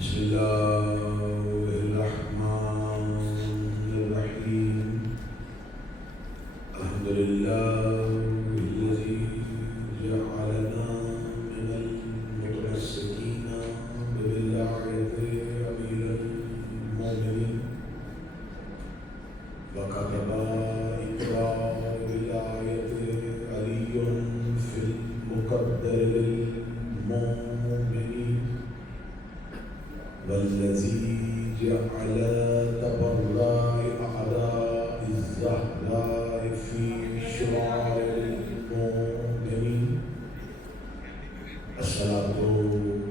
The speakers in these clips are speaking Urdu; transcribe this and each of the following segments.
بسم الله الرحمن الرحيم الحمد لله الذي جعلنا من المتمسكين بولاية أمير المؤمنين وكتب إقرار ولاية علي في المقدر للمؤمنين والذي جعل تبرع أعداء الزهراء في شرار المؤمنين الصلاة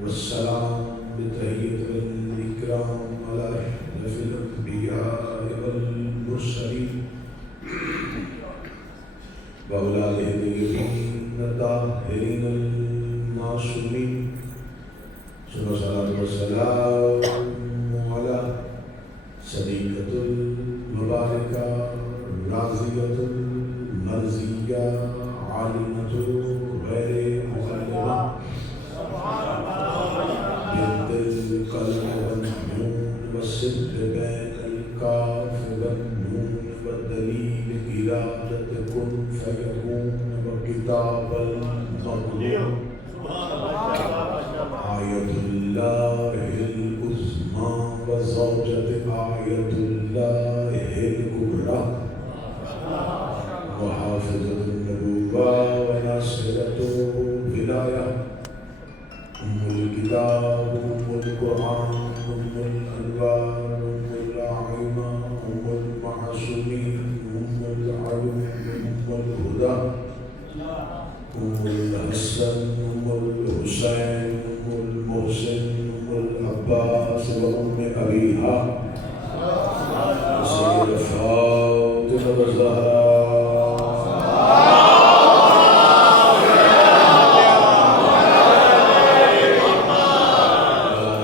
والسلام بتحية الإكرام على أشرف الأنبياء والمرسلين وأولاده الطيبين الطاهرين المعصومين ثم الصلاة والسلام على صديقة المباركة رازية المرزية عالمة غير مغلبة بنت القلب والنون والصدق بين الكاف والنون والدليل إرادة كن فيكون وكتاب المقدور آية الله العظمى وزوجة آية الله الكبرى وحافظة النبوة وناصرة ولاية أم الكتاب أم القرآن أم الأنوار أم الرحمة أم المعصومين أم العلم أم الهدى أم الحسن أم الحسين أم المحسن أم العباس وأم أبيها سيدة فاطمة الزهراء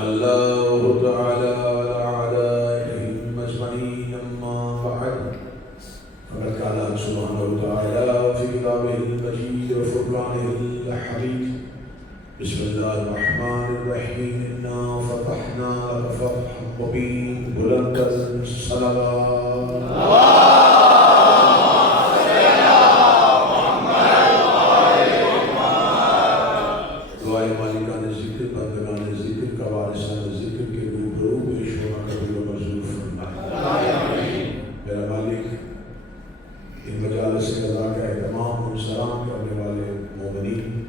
الله تعالى على أعدائهم أجمعين أما بعد فقد قال سبحانه وتعالى في كتابه المجيد وفرقانه الحميد بسم الله الرحمن الرحيم إنا فتحنا لك فتحا مبين بلند الصلوات دعائے مالکان ذکر بندگان ذکر قوارثان ذکر کے روبرو پیش ہونا قبول و منظور فرما میرا مالک ان مجالس ادا کا اہتمام اور سلام کرنے والے مومنین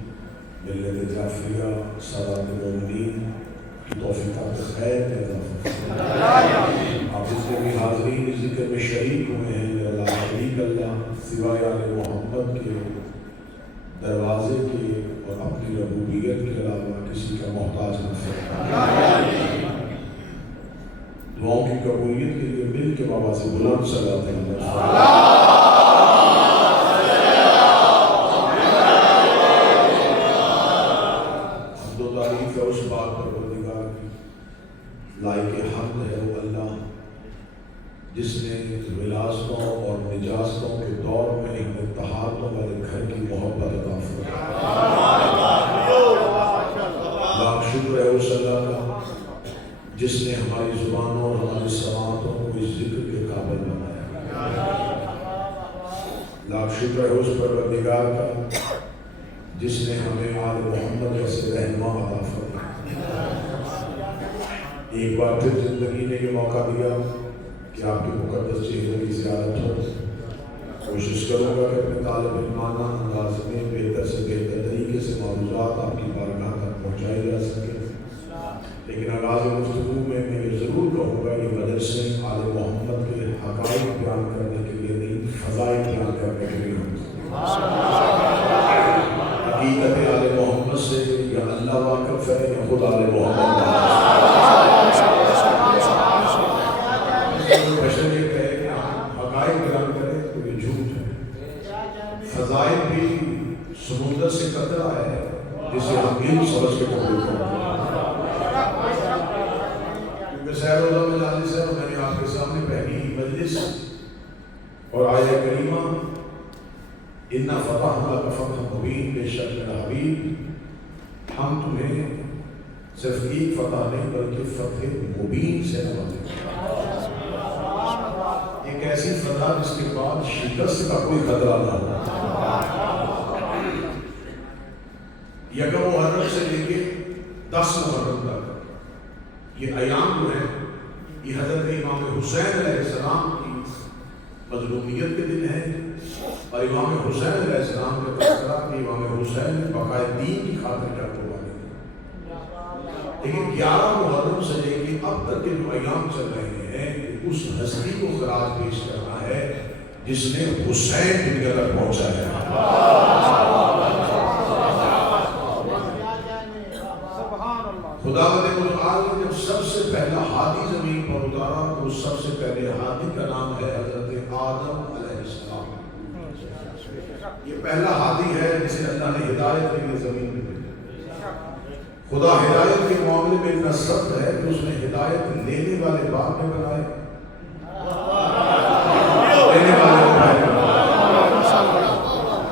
ملت جعفریہ سادات مومنین کی توفیقات خیر کا اضافہ آپ جتنے بھی حاضرین اس ذکر میں شریک ہوئے ہیں لا شریک اللہ سوائے آل محمد کے دروازے کے اور اپنی ربوبیت کے علاوہ کسی کا محتاج نہ فرمائے دعاؤں کی قبولیت کے لیے مل کے بابا سے بلند صلوات اس بات پر پروردگار کی لائق حمد ہے وہ اللہ جس نے ولاستوں اور نجاستوں کے دور میں امتحانوں والے گھر کی محبت عطا فرمائی لاکھ شکر ہے اس اللہ کا جس نے ہماری زبانوں اور ہماری سماعتوں کو اس ذکر کے قابل بنایا لاکھ شکر ہے اس پروردگار کا جس نے ہمیں آل محمد جیسے رہنما عطا فرمایا ایک بار پھر زندگی نے یہ موقع دیا کہ آپ کے مقدس چہرے کی زیارت ہو کوشش کروں گا کہ اپنے طالب علمانہ انداز میں بہتر سے بہتر طریقے سے معروضات آپ کی بارگاہ تک پہنچائے جا سکے لیکن آغاز گفتگو میں یہ ضرور کہوں گا کہ مدرسے آل محمد کے حقائق بیان کرنے کے لیے نہیں فضائل بیان کرنے کے لیے حقیقت آل محمد سے یا اللہ واقف ہے یا خود آل محمد بشر یہ کہے کہ حقائق بیان کریں تو یہ جھوٹ ہے فضائل بھی سمندر سے قطرہ ہے جسے ہم علم سمجھ کے قبول کریں کیونکہ سیر روزہ مجالس ہے میں نے آپ کے سامنے پہلی مجلس اور آیہ کریمہ اِنَّا فَتَحْنَا لَكَ فَتْحًا مُبِينًا بے شک میرا حبیب ہم تمہیں صرف ایک فتح نہیں بلکہ فتح مبین سے نوازے، ایک ایسی فتح جس کے بعد شکست کا کوئی خطرہ نہ ہو۔ یکم محرم سے لے کے 10 محرم تک یہ ایام جو ہیں یہ حضرت امام حسین علیہ السلام کی مظلومیت کے دن ہے، اور امام حسین علیہ السلام کا تذکرہ کہ امام حسین نے بقائے دین کی خاطر کیا قربانی دی۔ لیکن 11 محرم سے لے کے اب تک کے جو ایام چل رہے ہیں اس ہستی کو خراج پیش کرنا ہے جس نے حسین دنیا تک پہنچا ہے۔ خداوند متعال نے جب سب سے پہلا ہادی زمین پر اتارا تو سب سے پہلے ہادی کا نام ہے حضرت آدم علیہ السلام۔ یہ پہلا ہادی ہے جسے اللہ نے ہدایت کے لیے زمین میں بھیجا۔ خدا ہدایت کے معاملے میں اتنا سخت ہے کہ اس نے ہدایت لینے والے باپ میں بنائے، لینے والے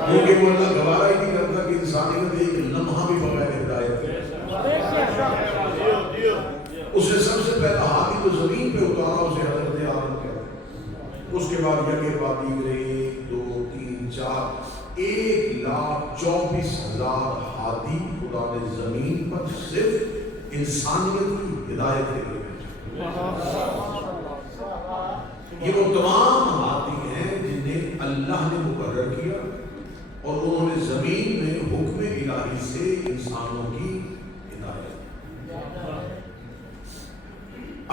کیونکہ وہ اللہ گوارا ہی نہیں کرتا کہ انسانیت ایک لمحہ بھی بغیر ہدایت کے۔ اس نے سب سے پہلا ہادی تو زمین پہ اتارا، اسے حضرت آدم کیا، اس کے بعد یکے بعد دیگرے 1 2 3 4 1,24,000 ہادی خدا نے زمین پر صرف انسانیت کی ہدایت کے لیے بھیجا۔ یہ وہ تمام ہادی ہیں جنہیں اللہ نے مقرر کیا اور انہوں نے زمین میں حکم الہی سے انسانوں کی ہدایت۔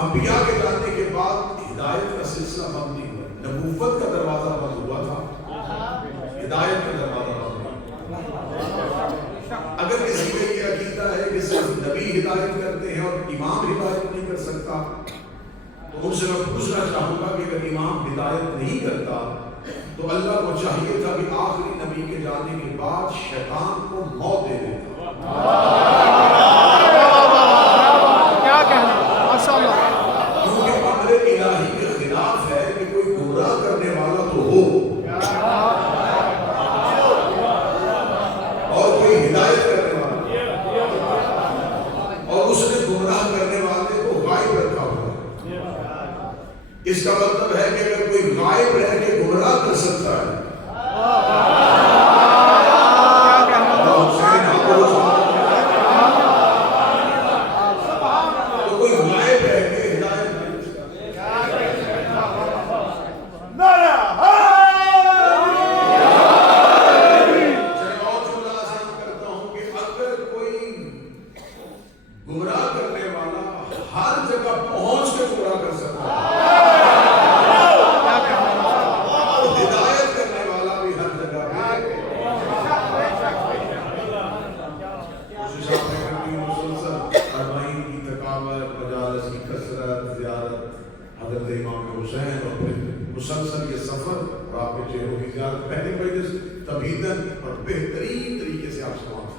انبیاء کے جانے کے بعد ہدایت کا سلسلہ بند نہیں ہوا، نبوت کا دروازہ بند ہوا تھا، ہدایت کا دروازہ بند ہوا۔ اگر کسی کا یہ عقیدہ ہے کہ صرف نبی ہدایت کرتے ہیں اور امام ہدایت نہیں کر سکتا تو ان سے میں پوچھنا چاہوں گا کہ اگر امام ہدایت نہیں کرتا تو اللہ کو چاہیے تھا کہ آخری نبی کے جانے کے بعد شیطان کو موت دے دیتا۔ کیا کہنا ماشاء اللہ، کیونکہ امر الہی کے خلاف ہے کہ کوئی گمراہ کرنے والا تو ہو اور کوئی ہدایت کرنے والا، اور اس نے گمراہ کرنے والے کو غائب رکھا ہوا۔ اس کا مطلب ہے کہ اگر کوئی غائب رہ کے گمراہ کر سکتا ہے تو کوئی غائب رہ کے ہدایت نہیں کرتا ہوں کہ اگر کوئی گمراہ کرنے والا ہر جگہ پہنچ کے گمراہ کر سکتا ہے اور ہدایت کرنے والا بھی ہر جگہ اربعین کی تکامل، مجالس کی کثرت، زیارت حضرت امام حسین اور پھر مسلسل یہ سفر اور آپ کے چہروں کی زیارت پہلے مجلس تمہیدن اور بہترین طریقے سے آپ سماعت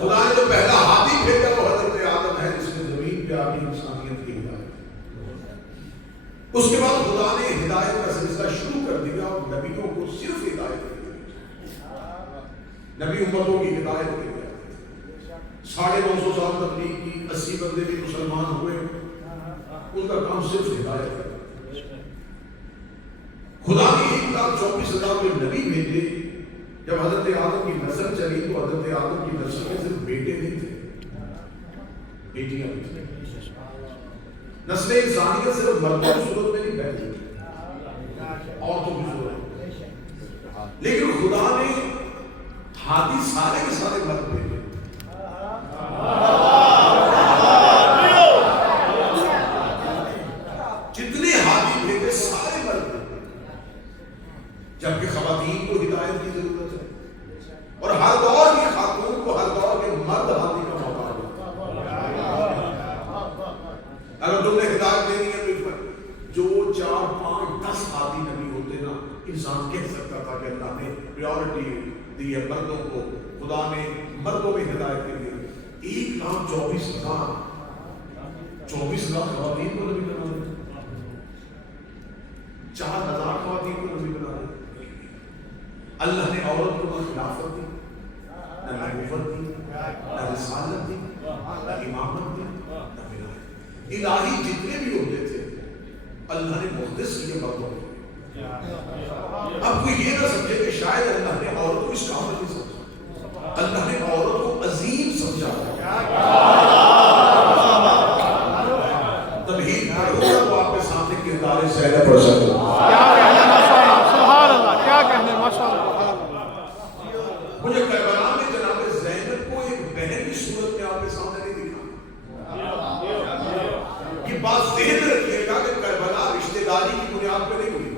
خدا نے جو پہلا ہادی بھیجا وہ حضرت آدم ہے جس نے زمین پہ آگے انسانیت کی ہدایت۔ اس کے بعد خدا نے ہدایت کا سلسلہ شروع کر دیا اور نبیوں کو صرف ہدایت کے لیے بھیجا۔ نبی امتوں کی ہدایت کے لیے 950 سال تبلیغ کی، 80 بندے بھی مسلمان ہوئے، ان کا کام صرف ہدایت ہے۔ خدا نے 1,24,000 میں نبی بھیجے۔ جب حضرت آدم کی نسل چلی تو حضرت آدم کی نسل میں صرف بیٹے نہیں تھے، بیٹیاں بھی تھیں۔ نسل انسانیت صرف مردوں کی صورت میں نہیں پھیلی، عورتوں کی صورت میں، لیکن خدا نے ہادی سارے کے سارے مرد بھیجے۔ جتنے ہادی بھیجے سارے مرد بھیجے، جبکہ خواتین کو ہدایت کی ضرورت ہے اور ہر دور کی خاتون کو ہر دور کے مرد ہادی کا موقع ہے۔ اگر تم نے ہدایت دینی ہے تو جو 4 5 10 ہادی نبی ہوتے نا، انسان کہہ سکتا تھا کہ اللہ نے پریورٹی دی ہے مردوں کو، خدا نے مردوں میں ہدایت کے لیے 1,24,000 24,000 خواتین کو نبی بنا دیا، 4,000 خواتین کو نبی بنا دیا۔ اللہ نے عورت کو نہ خلافت دی، نہ نبوت دی، نہ رسالت دی، الہی جتنے بھی ہوتے تھے اللہ نے مقدس کیے مردوں کو. اب کوئی یہ نہ سمجھے کہ شاید اللہ نے عورت کو اس کام میں نہیں سمجھا. اللہ نے عورت کو عظیم سمجھا. تمہید پڑھو تو آپ کے سامنے کردار زینب پڑھ سکتے ہو. کیا کہنے ماشاءاللہ سبحان اللہ کیا کہنے ماشاءاللہ. مجھے کربلا میں جناب زینب کو ایک بہن کی صورت میں آپ کے سامنے نہیں دکھا. یہ بات ذہن میں رکھیے گا کہ کربلا رشتہ داری کی بنیاد پہ نہیں ہوئی.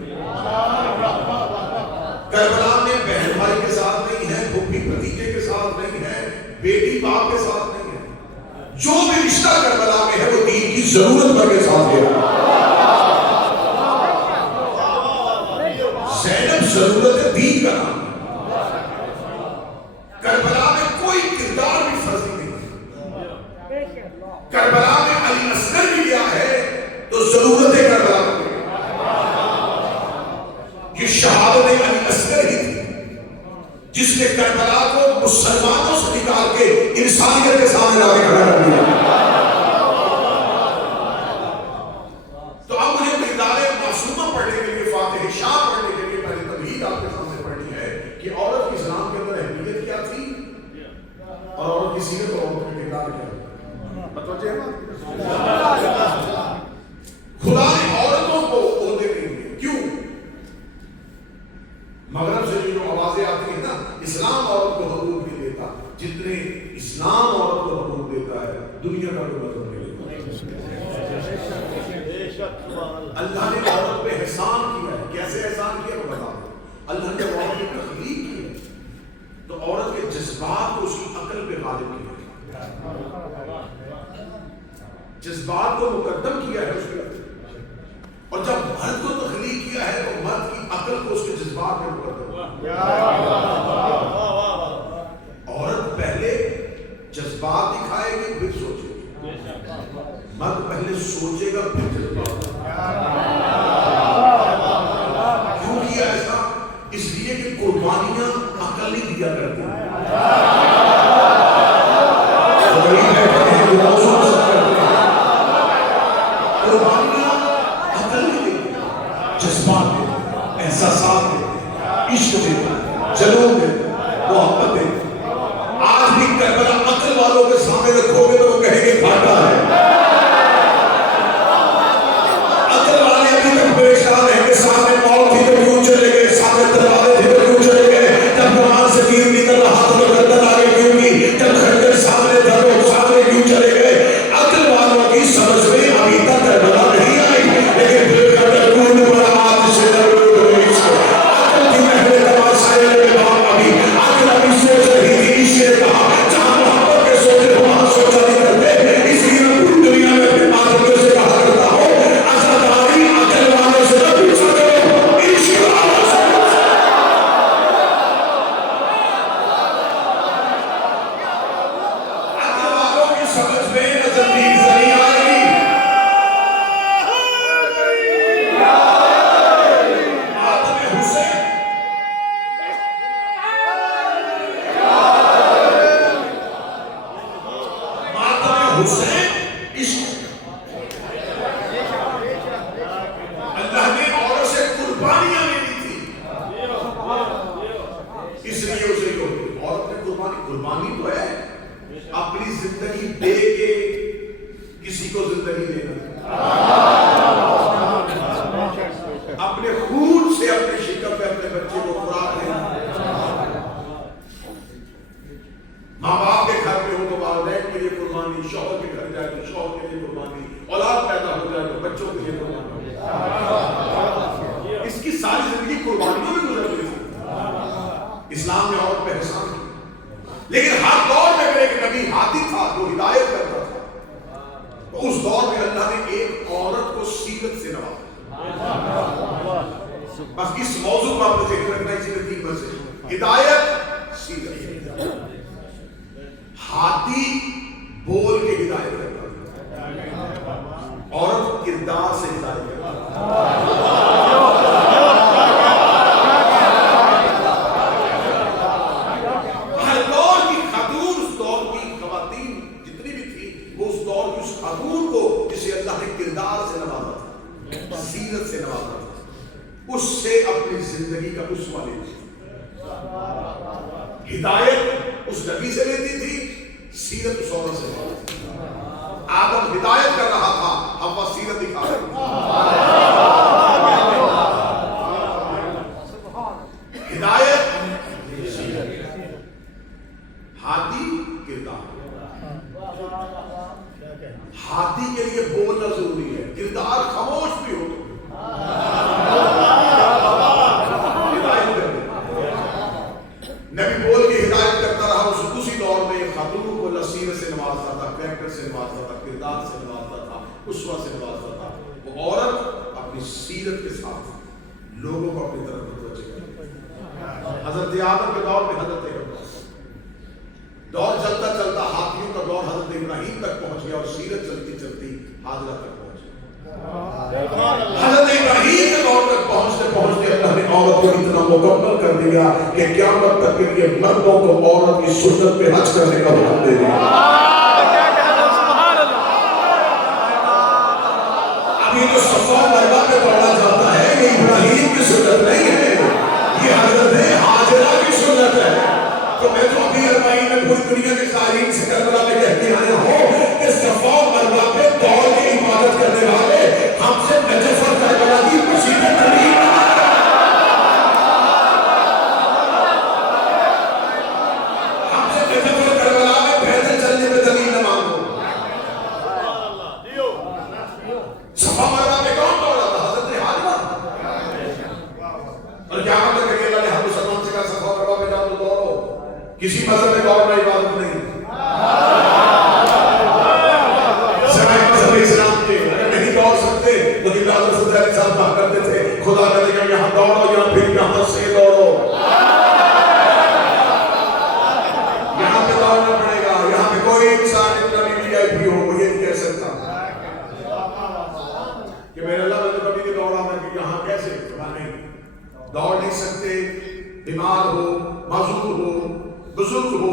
کربلا میں بہن بھائی کے ساتھ نہیں ہے, پھوپھی بھتیجے کے ساتھ نہیں ہے, بیٹی باپ کے ساتھ نہیں ہے. جو بھی رشتہ کربلا میں ہے وہ دین کی ضرورت پر کے ساتھ ہے. زینب ضرورت دین کا نام. کربلا میں کوئی کردار بھی فرضی نہیں. کربلا میں علی اصغر بھی گیا ہے تو ضرورت کربلا میں. یہ شہادت علی اصغر ہی تھی جس نے کربلا کو مسلمانوں سے نکال کے انسانیت کے سامنے لا کے کھڑا کر دیا. تو اب مجھے کردار معصومہ پڑھنے کے لیے, فاتح شاہ پڑھنے کے لیے پہلے تمہید آپ کے سامنے پڑھنی ہے کہ عورت کی اسلام کے اندر اہمیت کیا تھی اور عورت کی سیرت اور عورت کا کردار کیا تھا. متوجہ ہے نا؟ خدا نے عورتوں کو عہدے نہیں دیے. کیوں؟ مغرب سے جو آوازیں آتی ہیں نا, اسلام عورت کو حقوق نہیں دیتا جتنے اسلام عورت کو حقوق دیتا ہے دنیا کا کوئی مذہب نہیں دیتا. اللہ نے عورت پہ احسان کیا ہے. کیسے احسان کیا وہ بتا دو. اللہ نے عورت کی تخلیق کی ہے تو عورت کے جذبات کو اس کی عقل پہ غالب کیا ہے. جذبات کو مقدم کیا ہے اس کے عقل. اور جب مرد کو تخلیق کیا ہے تو مرد کی عقل کو اس کے جذبات میں مقدم. عورت پہلے جذبات دکھائے گی پھر سوچے گی. مرد پہلے سوچے گا پھر جذبات. کیوں کیا ایسا؟ اس لیے کہ قربانیاں عقل نہیں دیا کرتی. قربانیاں عقل نہیں دیتی, جذبات دیتی, احساسات دیتی, عشق دیتی, جنون دیتی, محبت دیتی. آج بھی کربلا عقل والوں کے سامنے رکھو گے تو وہ کہیں گے پھاٹا ہے. عقل والے ابھی تک پریشان ہیں کہ سامنے موت تھی تو کیوں چلے گئے, سامنے تلواریں تھی تو کیوں چلے گئے, جب قرآن سے تیر نکل رہا تو گردن آگے کیوں کی, جب خنجر سامنے تھا تو سامنے کیوں چلے گئے. عقل والوں کی سمجھ میں ابھی تک کربلا نہیں آئی, لیکن پھر قدر کون پر آج سے ضرور ہوئی. عقل کی محل تماشائے میں باپ ابھی عقل ابھی سوچ رہی تھی. اس نے کہا جہاں محبت کے سوچے وہاں سوچا نہیں کرتے. اس لیے میں پوری دنیا میں اپنے آدمیوں سے کہا کرتا ہوں عزاداری عقل والوں سے نہ پوچھا کرو, عشق والوں سے. عقل والوں کی سمجھ میں نزدیک نہیں آئے گی. ماتم حسین حسین عشق. اللہ نے عورت سے قربانیاں لینی تھی, اس لیے اسے جو عورت نے قربانی تو ہے اپنی زندگی دے کے کسی کو زندگی دینا, اپنے خون سے اپنے شکم پہ اپنے بچے کو خوراک دینا. ماں باپ کے گھر میں ہو تو والدین کے لیے قربانی, شوہر کے گھر جائے تو شوہر کے لیے قربانی, اولاد پیدا ہو جائے تو بچوں کے لیے قربانی. اس کی ساری زندگی قربانیوں میں گزر گئی. اسلام نے عورت پہ احسان کیا, لیکن ہر دور میں اگر ایک نبی ہادی تھا جو ہدایت کرتا تھا تو اس دور میں اللہ نے ایک عورت کو سیرت سے نوازا. بس اس موضوع کو آپ نے ذکر رکھنا ہے. سیرت کی وجہ سے ہدایت سیرت. ہاتھی بول کے ہدایت کرتا تھا, عورت کردار سے ہدایت کرتا تھا. ہر دور کی خاتون, اس دور کی خواتین جتنی بھی تھی وہ اس دور کی اس خاتون کو جسے اللہ نے کردار سے نوازا تھا، سیرت سے نوازا تھا، اس سے اپنی زندگی کا اسوہ لیتی تھی۔ ہدایت اس نبی سے لیتی تھی، سیرت اس عورت سے لیتی تھی۔ آدم ہدایت کر رہا تھا، حوا سیرت دکھا رہی تھی۔ ہدایت ہادی کردار، ہادی کے لیے بولنا ضروری ہے، کردار خاموش بھی ہو تو ہدایت کر دے۔ نبی بول کے ہدایت کرتا رہا، اسی دور میں خاتون کو سیرت سے نوازتا تھا، کریکٹر سے نوازتا تھا، کردار سے نوازتا تھا، اسوہ سے نوازتا تھا۔ وہ عورت اپنی سیرت کے ساتھ لوگوں کو اپنی طرف متوجہ کرتی۔ حضرت آدم کے دور میں حضرت دور چلتا چلتا ہاتھیوں کا دور حضرت ابراہیم تک پہنچ گیا، اور سیرت چلتی چلتی حاضرہ تک پہنچ گیا۔ حضرت ابراہیم کے دور تک پہنچتے پہنچتے اللہ نے عورت کو اتنا مکمل کر دیا کہ قیامت تک کے لیے مردوں کو عورت کی سنت پہ حج کرنے کا حکم دے دیا۔ اب یہ جو صفا مروا پہ پڑھا جاتا ہے یہ ابراہیم کی سنت نہیں ہے، یہ حضرت حاجرہ کی سنت ہے۔ تو میں تو ابھی اربعین میں پوری دنیا کے قائلین سے کربلا میں کہتے آیا ہوں کہ صفا مروا پہ دوڑ کی عبادت کرنے والے ہم سے نجف اور کربلا کی مصیبت نہیں۔ ہم سے نجف اور کربلا میں پیدل چلنے میں دلیل نہ مانگو۔ صفا مروا پہ کون دوڑا تھا؟ حضرت حاجرہ۔ اور کیا مطلب ہے کہ اللہ نے ہم مسلمان سے کہا صفا مروا پہ جاؤ تو دوڑو؟ کسی مذہب میں دوڑنا عبادت نہیں۔ سوائے مذہب اسلام کے اگر نہیں دوڑ سکتے تو حضرت صلی اللہ علیہ وسلم کہا کرتے تھے خدا کرے گا یہاں دوڑو یا پھر یہاں سے دوڑو، یہاں پہ دوڑنا پڑے گا۔ یہاں پہ کوئی انسان اتنا بھی وی آئی پی ہو وہ یہ نہیں کہہ سکتا کہ میرے اللہ نے کبھی نہیں دوڑا، میں یہاں کیسے نہیں دوڑ نہیں سکتے۔ بیمار ہو، معذور ہو، بزرگ ہو،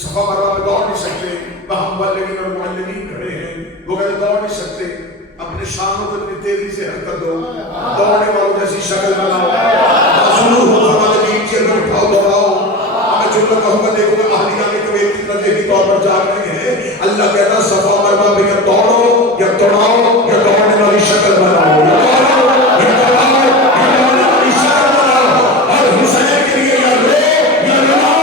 صفا مروا پہ دوڑ نہیں سکتے۔ وہاں مبلغین اور معلمین کھڑے ہیں، وہ کہتے دوڑ نہیں سکتے، اپنے شانوں کو اتنی تیزی سے حرکت دو، دوڑنے والوں جیسی شکل بناؤ۔ معذور ہو، فرمانے کی اندر اٹھاؤ دوڑاؤ۔ ہمیں جملہ کہوں گا دیکھو اہلیہ کے کبھی اتنی ذہنی طور پر جاگ رہے ہیں، اللہ کہتا صفا مروا پہ یا دوڑو یا توڑاؤ یا دوڑنے والی شکل بناؤ، یا دوڑو یا توڑاؤ یا دوڑنے والی شکل بناؤ۔ اور حسین کے لیے یا رو یا رلاؤ۔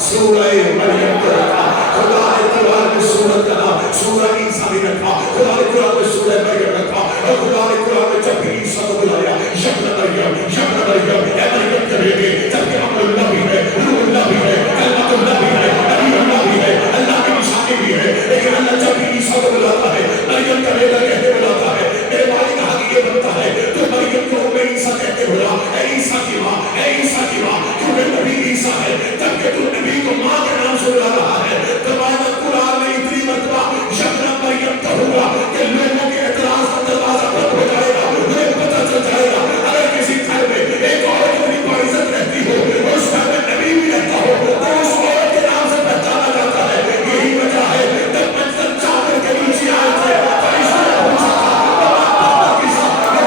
سورہ مریم کو رکھا، خدا نے قرآن میں سورت کا نام سورہ عیسیٰ بھی رکھا, خدا نے قرآن میں سورہ مریم رکھا, اور خدا نے قرآن میں جب بھی عیسیٰ کو بلایا یبن مریم اے مریم کے بیٹے, جبکہ امر اللہ بھی ہے, روح اللہ بھی ہے, کلمت اللہ بھی ہے, نبی اللہ بھی ہے, اللہ کی نشانی بھی ہے, لیکن اللہ جب بھی عیسیٰ کو بلاتا ہے مریم کا بیٹا کہتے بلاتا ہے. میرے بھائی کا حق یہ بنتا ہے تو مریم کو میں عیسیٰ کہتے بلا, اے عیسیٰ کی ماں, اے عیسیٰ کی ماں, کیونکہ نبی عیسیٰ ہے, جبکہ تو نبی کو ماں کے نام سے بلا رہا ہے. تمہارا قرآن میں اتنی مرتبہ یبن مریم کہوں گا کہ لوگوں کے اعتراض کا دروازہ بند ہو جائے گا, انہیں پتہ چل جائے گا. اگر کسی گھر میں ایک عورت اتنی باعزت رہتی ہو اور اس گھر میں نبی بھی رہتا ہو تو اس عورت کے نام سے پہچانا جاتا ہے. یہی وجہ ہے جب منزل چادر کے نیچے آئے تھے فرشتوں نے پوچھا تھا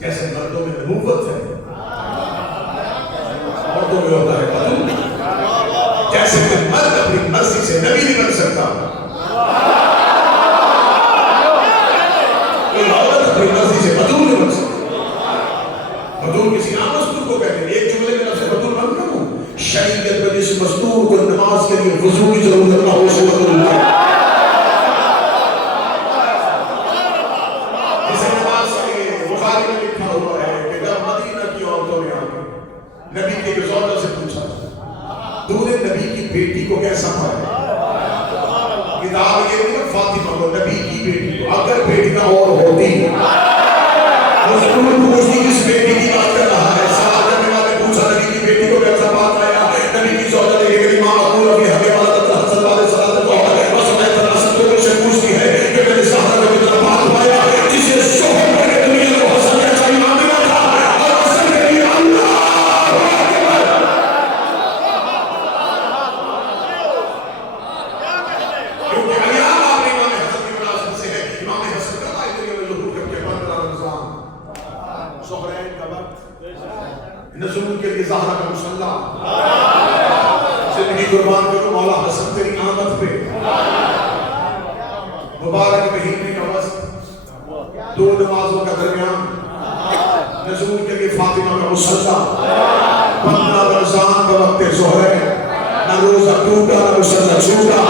جیسے مردوں میں نبوت ہے, مردوں میں ہوتا ہے بطول, جیسے کہ مرد اپنی مرضی سے نبی نہیں بن سکتا, کوئی عورت اپنی مرضی سے بطول نہیں بن سکتا. بطول کسی عام مستور کو کہتے ہیں. ایک جملے میں نفس بطول بن رہا ہوں, شریعت میں جس مستور کو نماز کے لیے وضو کی ضرورت نہ ہو اسے بطول ہے. نبی کے زوجہ سے پوچھا تو نے نبی کی بیٹی کو کیسا پایا؟ کتاب یہ نہیں فاطمہ کو, نبی کی بیٹی کو. اگر بیٹیاں اور ہوتی مستور پوچھتی کس بیٹی کی بات کر رہا ہے. سوال کرنے والے پوچھا نبی کی بیٹی کو کیسا پاک آیا. نبی کی زوجہ نے یہ ماں اقول ابھی حقی والا تطلع حسن والے صلاة کو وسمع تناسب تو مجھ سے پوچھتی ہے کہ میں نے زہرہ کو کتنا پاک پایا جسے شوہر میں دنیا کو حسن کہتا امام نہ تھا اور حسن کے لیے اللہ نزول کے لیے زہرہ کا مصلی زندگی قربان کرو مولا حسن تیری آمد پہ. مبارک مہینے کا وسط, دو نمازوں کا درمیان, نزول کے لیے فاطمہ کا مصلی, 15 رمضان کا وقت ظہر, نہ روزہ ٹوٹا نہ مصلی چھوٹا.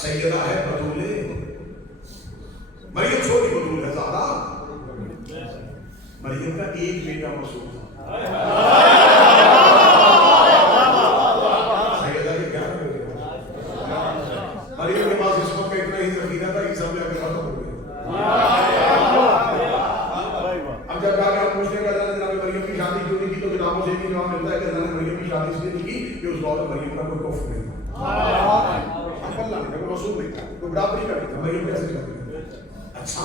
سیدہ ہے بطولے, مریم چھوٹی بطول ہے. زہرا مریم کا ایک بیٹا معصوم تھا. سیدہ کے کیا بیٹے مریم کے پاس اس وقت اتنا ہی ذخیرہ تھا, عیسیٰ میں ختم ہو گیا. اب جب جا کے آپ پوچھنے کا جناب مریم کی شادی کیوں نہیں کی تو کتابوں سے بھی جواب ملتا ہے کہ جناب مریم کی شادی اس لیے نہیں کی کہ اس دور میں مریم کا کوئی کفر نہیں تھا, اللہ نے کوئی معصوم نہیں تھا, کوئی برابری کا نہیں تھا. مریم کیسے کرتی ہے؟ اچھا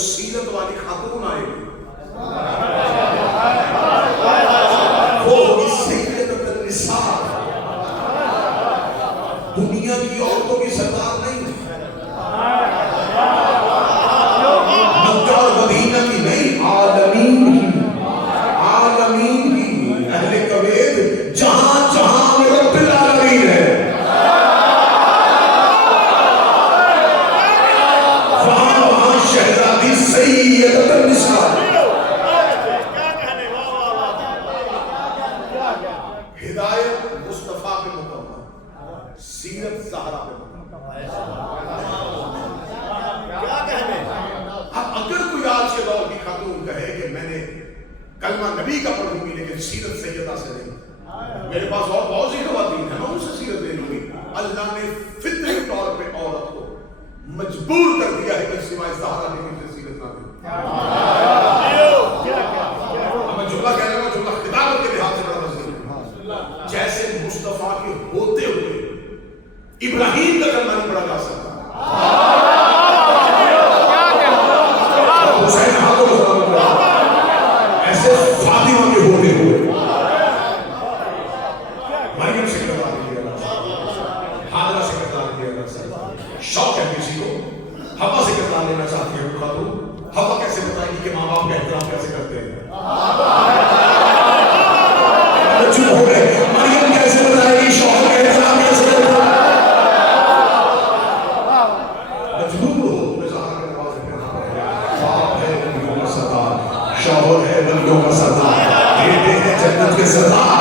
سیرت والی خاتون آئے گی، وہ ہوگی سیدۃ النساء، دنیا کی عورتوں کی سردار نہیں، مکہ اور مدینہ کی نہیں، عالمین کی، عالمین کی، اہل کویت جہاں جہاں میں رب العالمین ہے وہاں وہاں شہزادی سیدۃ النساء۔ ہدایت مصطفیٰ پہ مکمل، سیرت زہرا پہ مکمل۔ اب اگر کوئی آج کے دور کی خاتون کہے کہ میں نے کلمہ نبی کا پڑھوں گی لیکن سیرت سیدہ سے نہیں، میرے پاس اور بہت سی خواتین ہیں، میں ان سے سیرت لے لوں گی، اللہ نے فطری طور پہ عورت کو مجبور کر دیا ہے کہ سوائے زہرا کے کسی سیرت نہ دے۔ میں جملہ کہہ رہا ہوں، جملہ خطابت کے لحاظ سے بڑا مضبوط ہے۔ جیسے مصطفیٰ کے ہوتے ہوئے ابراہیم کا کلمہ نہیں پڑھا جا سکتا، حسین ہاتھوں کو سلام پڑھا، ایسے فاطمہ کے ہوتے ہوئے مریم سے کردار کیا جا سکتا، حاجرہ سے کردار کیا جا سکتا۔ شوق ہے کسی کو حوا سے کردار لینا چاہتی ہے خاتون، حوا کیسے بتائے گی کہ ماں باپ کا احترام کیسے کرتے ہیں؟ چپ ہو گئے، مریم کیسے بتائے گی شوہر کا احترام کیسے کرتا ہے؟ مجبور ہو تمہیں زہرا کے نواز کرنا پڑے گا۔ باپ ہے نبیوں کا سردار، شوہر ہے نبیوں کا سردار، بیٹے ہیں جنت کے سردار۔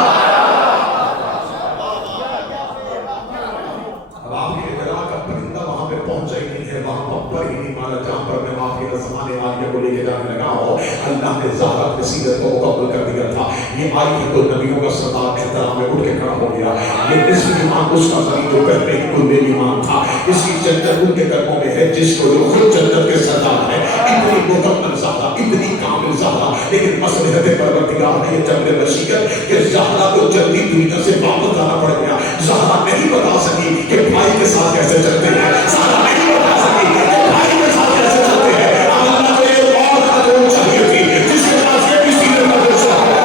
اب آپ کے ادراک کا پرندہ وہاں پہ پہنچا ہی نہیں ہے، وہاں پر ہی نہیں مانا جہاں پر میں معافی کا زمانے والیہ کو لے کے جانے لگا ہوں۔ اللہ نے زہرا کی سیرت کو مکمل کر دیا تھا، یہ آئی ہے تو نبیوں کا سردار احترام میں اٹھ کے کھڑا ہو گیا۔ یہ اس ایمان اس کا ذریعہ جو پہلے ہی کل ایمان تھا، اسی جنت ان کے قدموں میں ہے جس کو جو خود جنت کے سردار ہے۔ اتنی مکمل زہرا، اتنی کامل زہرا، لیکن مصلحت پروردگار نے یہ جنگ بشیت کہ زہرا کو جلدی دنیا سے واپس آنا پڑ گیا۔ زہرا نہیں بتا سکی کہ بھائی کے ساتھ کیسے چلتے ہیں، زہرا نہیں بتا سکی کہ بھائی کے ساتھ کیسے چلتے ہیں۔ اب اللہ کو ایک اور خاتون چاہیے تھی جس کے پاس یہ بھی سیرت کا دوسرا ہو،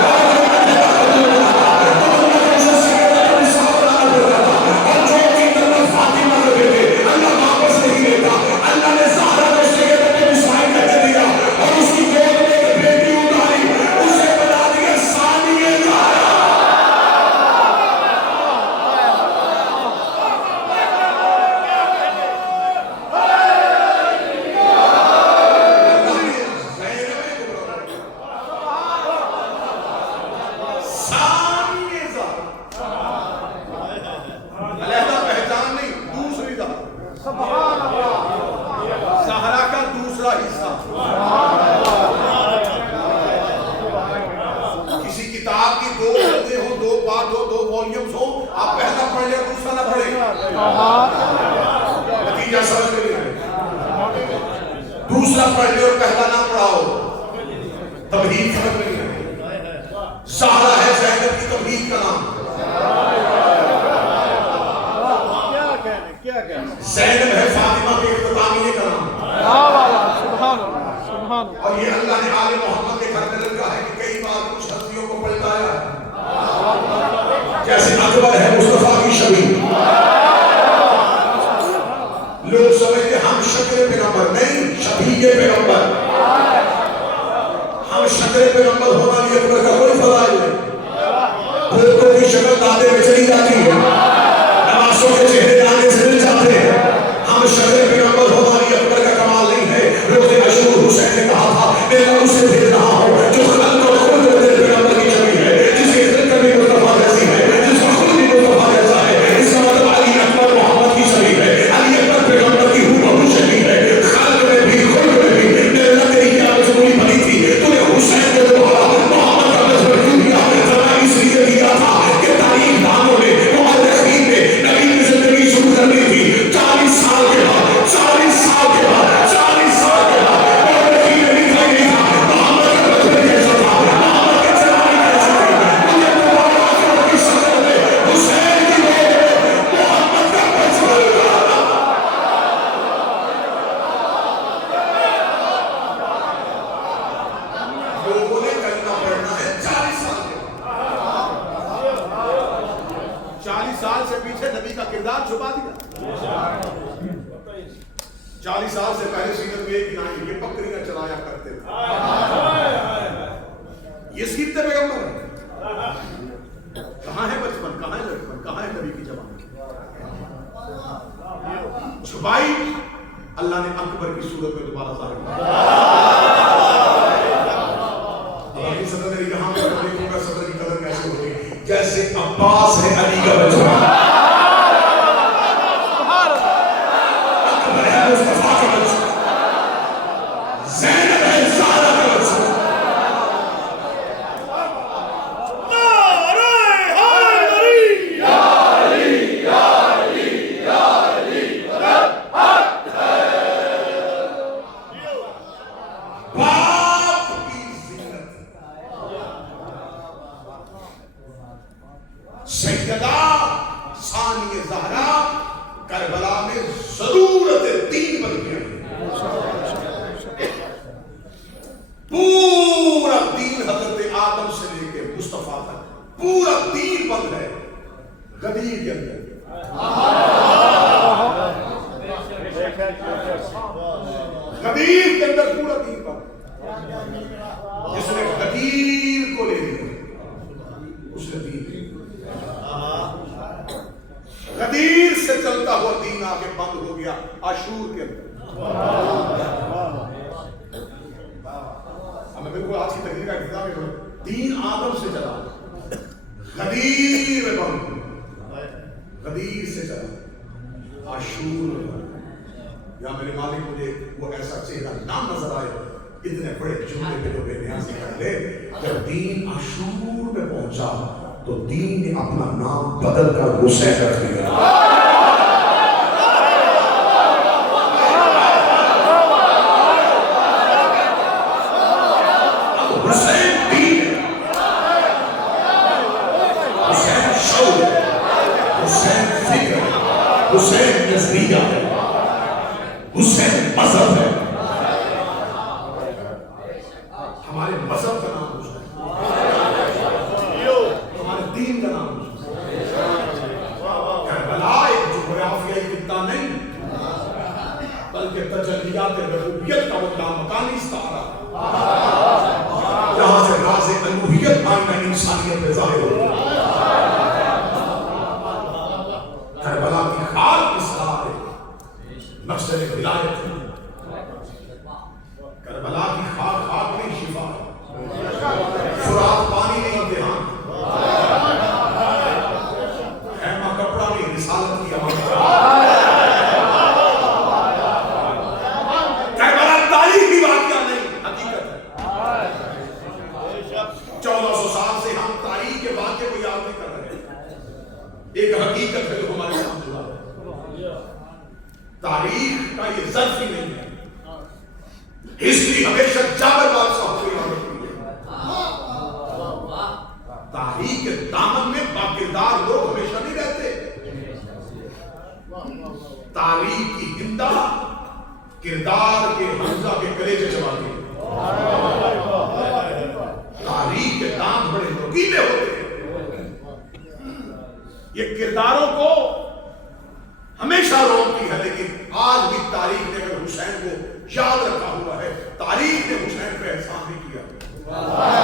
دوسرا پڑھ لے اور پہلا نہ پڑھاؤ، تمہید سمجھ نہیں ہے۔ زہرا ہے زینب کی تمہید کا نام، زینب ہے فاطمہ کے اختتامیہ کا نام، اور یہ اللہ نے آل محمد کے گھر میں رکھا ہے کہ کئی بار کچھ ہستیوں کو پلٹایا ہے، جیسے اکبر ہے مصطفیٰ کی شبیہ۔ لوگ سمجھتے ہم شکل پیغمبر نہیں، شبیہ پیغمبر۔ ہم شکل پیغمبر ہونا بھی اکبر کا کوئی فضائل نہیں، بھوکوں کی شکل دادے میں چلی جاتی ہے، نواسوں کے چہرے آنے سے مل جاتے ہیں۔ ہم شکل پیغمبر ہونا بھی اکبر کا کمال نہیں ہے۔ روز عاشور حسین نے کہا تھا میں اسے بھیج رہا ہوں جو خلق کو خود میرے پیغمبر کی شبیہ ہے، جس کی خلقت بھی مصطفیٰ جیسی ہے، جس کا خود بھی مصطفیٰ جیسا ہے۔ اس کا مطلب علی اکبر محمد کی شبیہ ہے، علی اکبر پیغمبر کی ہو شبیہ ہے۔ خلق میں بھی خلق میں بھی میرے اللہ تیری کیا مجبوری بنی تھی، تو نے حسین کو دوبارہ محمد کا مذہب کیوں دیا؟ فرمایا اس لیے دیا تھا کہ تاریخ دانوں نے 40 سال سے پہلے سیرت میں ایک نائی یہ بکریاں چلایا کرتے تھے. یہ سیرت پیغمبر ہے. کہاں ہے بچپن, کہاں ہے لڑکپن, کہاں ہے نبی کی جوانی؟ چھپائی اللہ نے اکبر کی صورت میں دوبارہ ظاہر کیا. صدر میری یہاں پر دیکھوں گا صدر کی قدر کیسے ہوگی جیسے عباس ہے علی کا بچہ, اکبر ہے مصطفیٰ کا بچہ, زینب ہے زہرا کا بچہ. تو دین نے اپنا نام بدل کر حسین رکھ دیا. حسین دین ہے, حسین شعور ہے, حسین فکر ہے, حسین نظریہ ہے, حسین مذہب ہے. ہمارے مذہب کا نام حسین, دین کا نام کربلا ایک جغرافیائی خطہ نہیں بلکہ تجلیات ربوبیت کا وہ لامکانی ستارہ جہاں سے راز الوہیت آئینہ انسانیت میں ظاہر ہوئی. کربلا کی خاک اسرار ہے, مقصد ولایت ہے. کربلا کی خاک خاک نہیں شفا ہے, فرات پانی نہیں امتحان, رسالت کی امانت. کربلا تاریخی واقعہ نہیں, حقیقت ہے. 1400 سال سے ہم تاریخ کے واقعے کو یاد نہیں کر رہے, ایک حقیقت ہے جو ہمارے سامنے ہے. تاریخ کا یہ ظرف ہی نہیں ہے. ہسٹری ہمیشہ جابر بادشاہ کو یاد رکھتی ہے. تاریخ کے دامن میں باکردار لوگ ہمیشہ نہیں رہتے. تاریخ کی ہندا کردار کے حمزہ کے کلیجے چباتی ہے. تاریخ کے دانت بڑے نوکیلے ہوتے ہیں. یہ کرداروں کو ہمیشہ روکتی ہے, لیکن آج بھی تاریخ نے اگر حسین کو یاد رکھا ہوا ہے, تاریخ نے حسین پہ احسان نہیں کیا.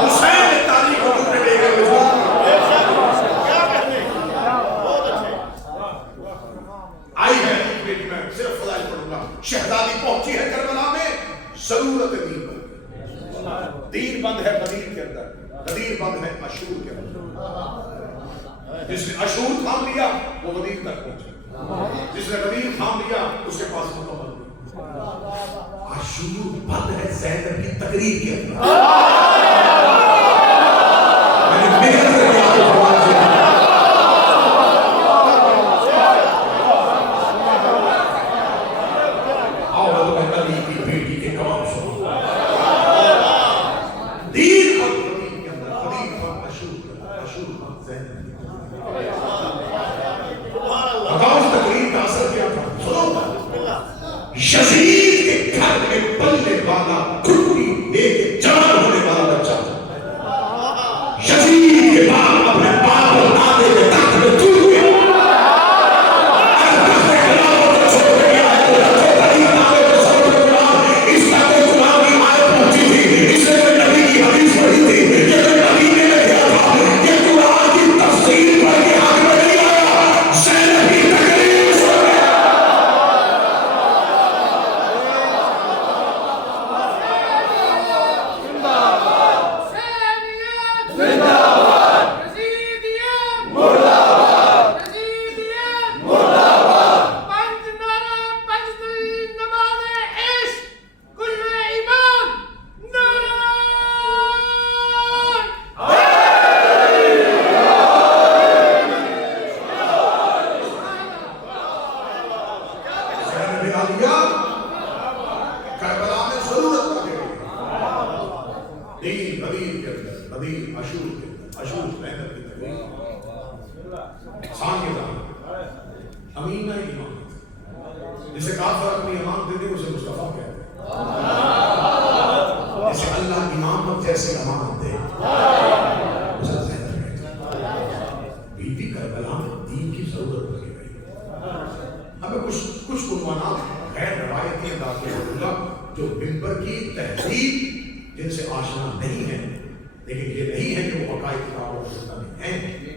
حسین نے تاریخ کو ٹوٹنے دے گئے. آئی ہے میں صرف فضائل پڑھوں گا. شہزادی پہنچی ہے کربلا میں, ضرورت دین بند. دین بند ہے غدیر کے اندر, غدیر بند ہے اشور کے اندر. جس نے اشور تھام لیا وہ غدیر تک پہنچا, جس نے غدیر تھام لیا اس کے پاس مکمل. اشور بند ہے زینب کی تقریر کے اندر. یزید کے گھر میں پلنے والا کھٹی لے کے جان ہونے والا بنا لیا کربلا میں ضرورت پڑ گئی دین غدیر کے اندر غدیر اشور کے اندر اشور محنت کی طرف انسان کے ساتھ امین نہ ایمان جسے کافر اپنی ایمان دے دے اسے مصطفیٰ کہتے ہیں جسے اللہ ایمان پر جیسے امانت دے اسے زیادہ کہتے ہیں بی بی کربلا میں دین کی ضرورت پڑ گئی ہمیں کچھ عنوانات غیر روایتی انداز میں بولوں گا جو منبر کی تہذیب جن سے آشنا نہیں ہے لیکن یہ نہیں ہے کہ وہ عقائد کتابوں میں زندہ نہیں ہیں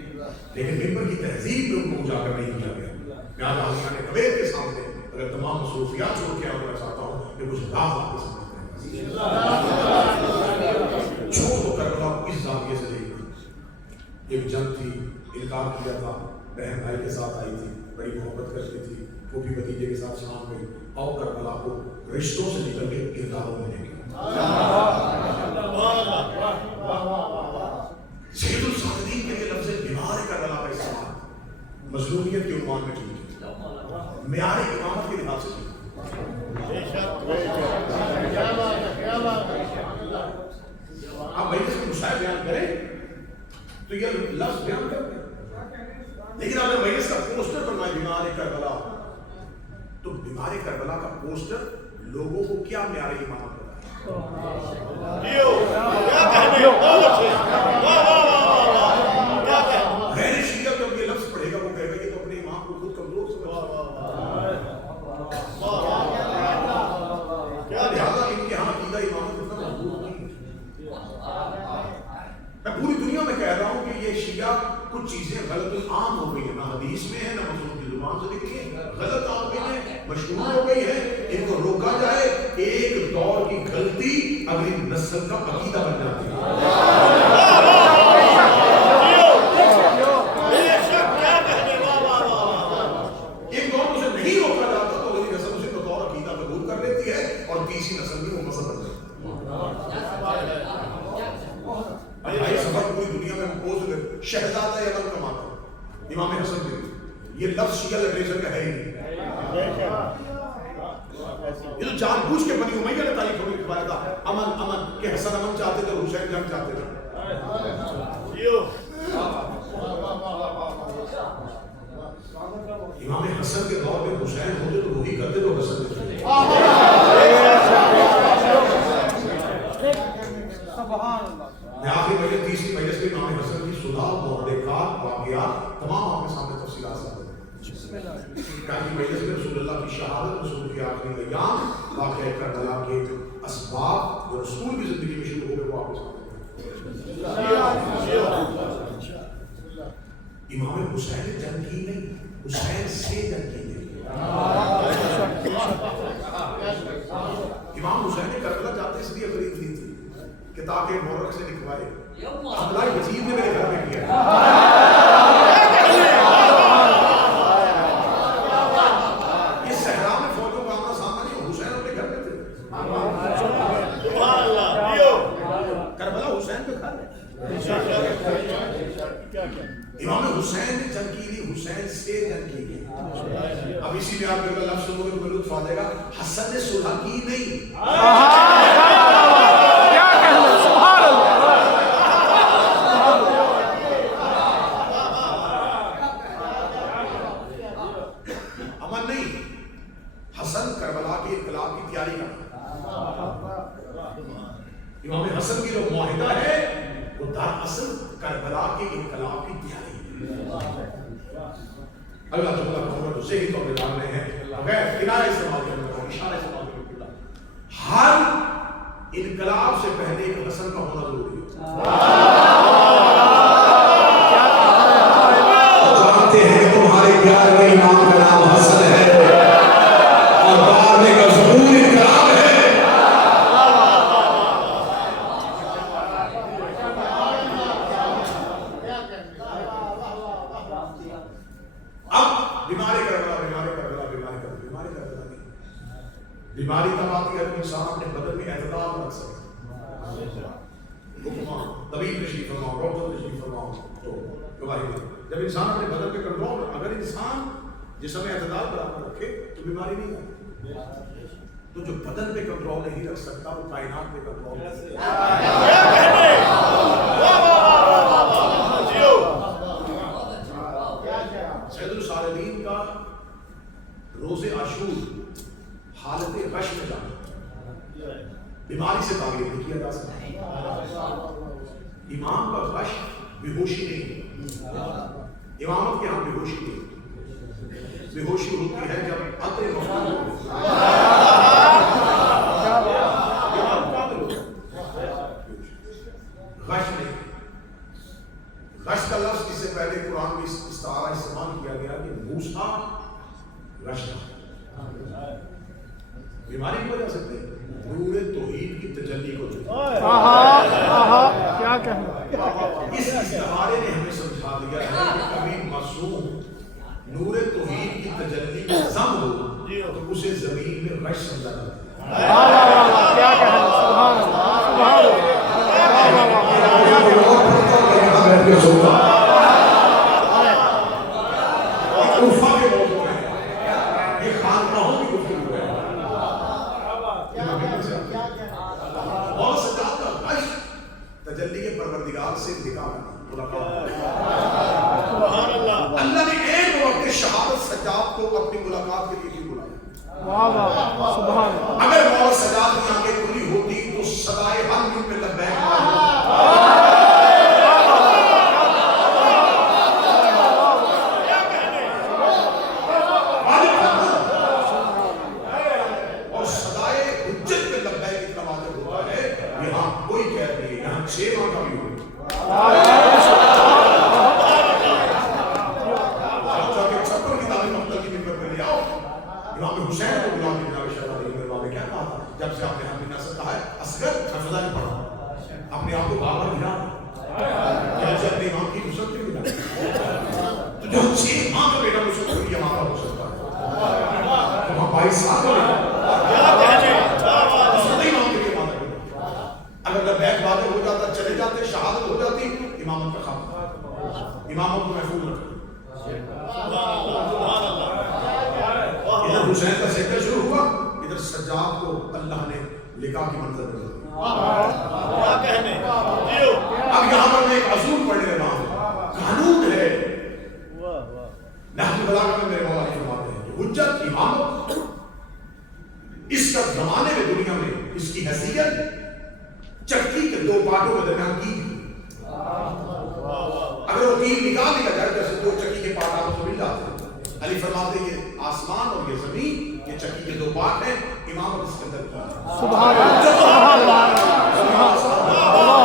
لیکن منبر کی تہذیب میں ان کو اجاگر نہیں کیا گیا میں آج عالمان کبیر کے سامنے اگر تمام مصروفیات چھوڑ کے آنا چاہتا ہوں کہ کچھ راز آپ کے سامنے چھوڑ دو کربلا اس زاویے سے دیکھنا ایک جنگ تھی انکار کیا تھا بہن بھائی کے ساتھ آئی تھی بڑی محبت کرتی تھی پھوپھی بھتیجے کے ساتھ شام گئی اور کربلا کو رشتوں سے نکل کے کرداروں میں لے گئی سید الصادقین کے لیے لفظ بیمار کربلا کا استعمال مظلومیت کے عنوان میں ٹھیک ہے معیار امامت کے لحاظ سے آپ مجلس میں مسائل بیان کریں تو یہ لفظ بیان کرتے ہیں لیکن اگر مجلس کا پوسٹر بنوائے بیمار کربلا تو بیمار کربلا کا پوسٹر لوگوں کو کیا معیار امامت غیر شیعہ جب یہ لفظ پڑھے گا وہ کہے گا یہ تو اپنے امام کو خود کمزور کیا لہٰذا ان کے ہاں عقیدہ امامت اتنا مضبوط نہیں میں پوری دنیا میں کہہ رہا ہوں کہ یہ شیعہ کچھ چیزیں غلط عام ہو گئی ہیں نہ حدیث میں ہے نہ مسلم کی زبان سے نکلی ہے غلط آ گئی ہیں مشہور ہو گئی ہے ان کو روکا جائے ایک دور کی غلطی اگلی نسل کا عقیدہ بن جاتی ہے ایک دور اسے نہیں روکا جاتا تو اگلی نسل اسے بطور عقیدہ قبول کر لیتی ہے اور تیسری نسل میں وہ مسئلہ بن جاتا ہے سفر پوری دنیا میں مقبول شہزادہ یمن کا ماتا امام حسن کے یہ لفظ شیعہ لٹریچر کا ہے ہی نہیں یہ تو جان بوجھ کے بنی امیہ نے تاریخ میں لکھوایا تھا امن کہ حسن امن چاہتے تھے حسین جنگ چاہتے تھے امام حسن کے دور میں حسین ہوتے تو وہی کرتے تو حسن میں آخری مجلس تیسری مجلس میں امام حسن کی صلح محرکات واقعات تمام آپ کے سامنے تفصیلات سے کہیں مجلس میں رسول اللہ کی شہادت رسول کی آخری ایام واقعہ کربلا کے اسباب جو رسول کی زندگی میں شروع ہو گئے وہ آپ کے سامنے امام حسین نے جنگ کی نہیں حسین سے جنگ کی نہیں امام حسین نے کربلا جاتے اس لیے خرید لی تھی کہ تاکہ مورخ سے لکھوائے عبداللہ یزید نے میرے گھر میں کیا اس صحرا میں فوجوں کا آمنا سامنا نہیں حسین اپنے گھر میں تھے کربلا حسین کا گھر ہے امام حسین نے جنگ کی لی حسین سے جنگ کی لی اب اسی میں آپ کو لفظ سنو گے لطف آ جائے گا حسن نے صلح کی نہیں امام حسن کی جو معاہدہ ہے وہ دراصل کربلا کے انقلاب کی تیاری ہے اللہ تعالیٰ کو صحیح طور پہ جان رہے ہیں بغیر کنارے استعمال کرنے کا اشارے استعمال کرنے کا ہر انقلاب سے پہلے ایک حسن کا ہونا ضروری ہے جانتے ہیں تمہارے پیار میں امام کا نام حسن ہے اور مارنے کا ضرور انقلاب ہے بیماری تب آتی ہے کہ انسان اپنے بدن میں اعتدال رکھ سکے طبیب تشریف فرماؤ ڈاکٹر تشریف فرماؤ تو گواہی دے جب انسان اپنے بدن پہ کنٹرول اگر انسان جسم میں اعتدال برابر رکھے تو بیماری نہیں آتی تو جو بدن پہ کنٹرول نہیں رکھ سکتا وہ کائنات پہ کنٹرول نہیں رکھ سکتا۔ سید الصالحین کا روز عاشور حالت غش میں جانا بیماری سے تعبیر نہیں کیا جا سکتا۔ امام کا غش بے ہوشی نہیں، امامت کے ہاں بے ہوشی نہیں، بے ہوشی ہوتی ہے جب عطر مفعول غش نہیں۔ غش کا لفظ اس سے پہلے قرآن میں استعارہ استعمال کیا گیا کہ موسیٰ غش تھا۔ بیماری کی وجہ سے نور توحید کی تجلی کو کیا کہنا، اس استعارے نے ہمیں سمجھا دیا ہے کہ کبھی معصوم نور توحید کی تجلی میں ضم ہو تو اسے زمین میں غش سمجھا جاتا ہے۔ کیا کہنا، سبحان اللہ، سبحان اللہ، تجلی کے پروردگار سے نکاح اللہ نے ایک وقت شہادت سجاد کو اپنی ملاقات کے لیے کیوں بلایا؟ سبحان اللہ۔ اگر مولا سجاد کی آنکھیں کھلی ہوتی تو صدائے ہر منہ پہ لبیک اور صدائے حجت پہ لبیک اتنا واضح ہوتا ہے۔ یہاں کوئی قید نہیں، یہاں 6 ماہ کا بھی ہو امام حسین کو بلا کے جناب شہزادہ علی مروا نے کیا کہا تھا جب سے آپ نے ہمیں نصر کہا ہے اصغر حفظہ نہیں پڑھا اپنے آپ کو بابا گرا جب سے اپنے امام کی نصرت کیوں ملا تو جو 6 ماہ کا بیٹا نصرت ہوئی ہمارا ہو سکتا ہے تو ہم 22 سال کا بیٹا نصرت امام کے لیے مانا کرتا اگر لبیک واضح ہو جاتا چلے جاتے شہادت ہو جاتی امامت کا خاتمہ امامت کو محفوظ رکھتے ادھر حسین کا سیکٹر شروع ہوا ادھر سجاد کو اللہ نے لقاء کی منظر میں اب یہاں پر میں ایک اصول پڑھنے رہا ہوں قانون ہے نحن بلاغہ میں میرے مولا فرماتے ہیں کہ حجت امامت اس کا زمانے میں دنیا میں اس کی حیثیت چکی کے 2 پارٹوں کے درمیان کی اگر وہ کیل نکال دیا جائے جیسے 2 چکی کے پارٹ آپ کو مل جاتے ہیں علی فرماتے ہیں یہ آسمان اور یہ زمین یہ چکی کے 2 پارٹ ہیں امامت اس کے اندر کی سبحان اللہ، سبحان اللہ،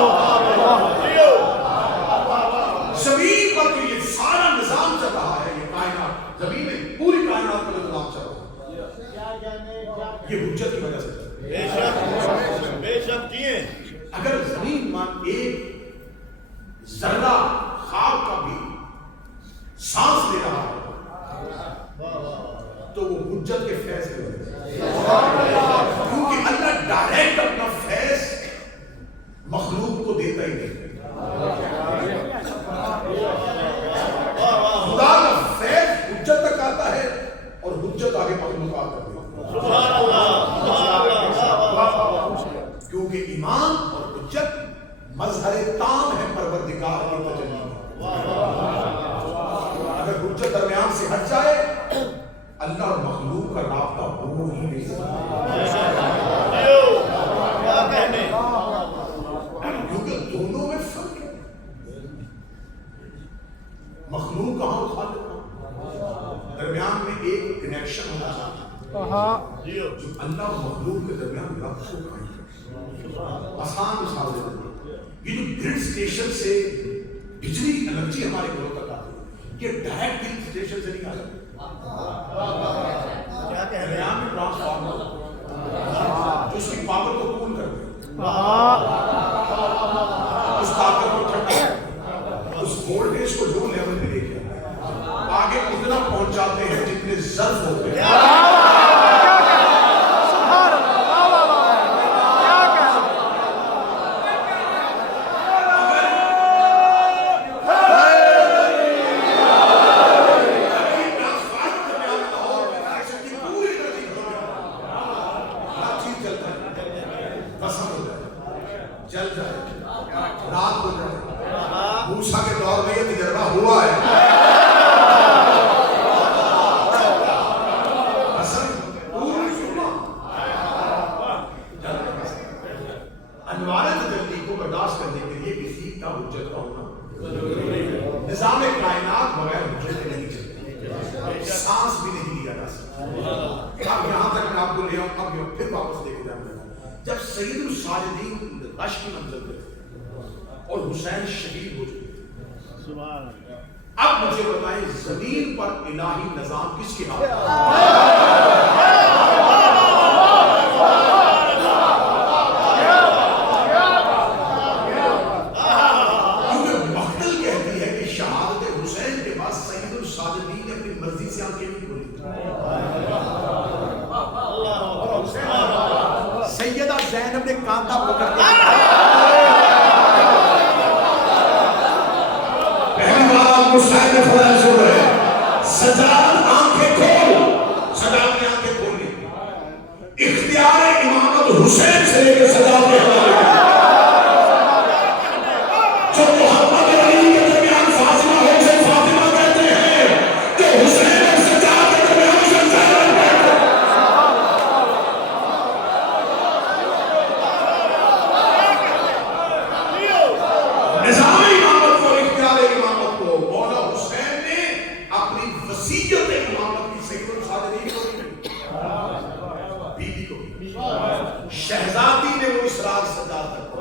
زمین پر جو یہ سارا نظام چل رہا ہے یہ کائنات زمین میں پوری کائنات پر نظام چل رہا ہے یہ حجت کی وجہ سے چل رہا ہے اگر زمین مان ایک ذرہ خواب کا بھی سانس لے رہا ہے تو وہ حجت کے فیض کی وجہ سے کیونکہ اللہ ڈائریکٹ اپنا فیض مخلوق کو دیتا ہی نہیں خدا کا فیض حجت تک آتا ہے اور حجت آگے مخلوقات کرتی ہے کیونکہ ایمان اور حجت مظہر تام ہے پروردگار کی تجلی اگر حجت درمیان سے ہٹ جائے اللہ اور مخلوق کا رابطہ ہو ہی نہیں سکتا کیونکہ دونوں میں فرق ہے مخلوق کہاں خالق کہاں درمیان میں ایک کنیکشن ہونا چاہتا جو اللہ اور مخلوق کے درمیان رابطہ کو قائم کرے آسان مثال دیتے ہیں یہ جو گرڈ سٹیشن سے بجلی انرجی ہمارے گھروں تک آتی ہے یہ ڈائریکٹ گرڈ سٹیشن سے نہیں آ جاتی درمیان میں ٹرانسفارمر جو اس کی پاور کو کول کرتے ہیں اس طاقت کو ٹھنڈا کرتے ہیں اس وولٹیج کو لو لیول پہ لے کے آگے اتنا پہنچاتے ہیں جتنے ضرب ہوتے ہیں لے آؤ، اب یہ پھر واپس لے کے جانا لگا. جب سید الساجدین غش کی منزل پہ تھے اور حسین شہید ہو چکے تھے، اب مجھے بتائیں زمین پر الہی نظام کس کے ہاتھ؟ کیونکہ مقتل کہتی ہے کہ شہادت حسین کے بعد سید الساجدین نے اپنی مرضی سے آنکھیں نہیں کھولی. سیدہ زینب نے کانٹا پکڑ کے حسین نے فرمایا سن رہے سجاد آنکھیں کھول. سجاد نے آنکھیں کھول لی. اختیار امامت حسین سے لے کے سجاد کے حوالے جو محمد علی کے درمیان فاطمہ حسین فاطمہ کہتے ہیں، جو حسین اور سجاد کے درمیان حسین زینب کہتے ہیں. نظام امامت کو، اختیار امامت کو مولا حسین نے اپنی وصیت امامت کی سید الساجدین کو دی، بی بی کو. شہزادی نے وہ اسرار سجاد تک.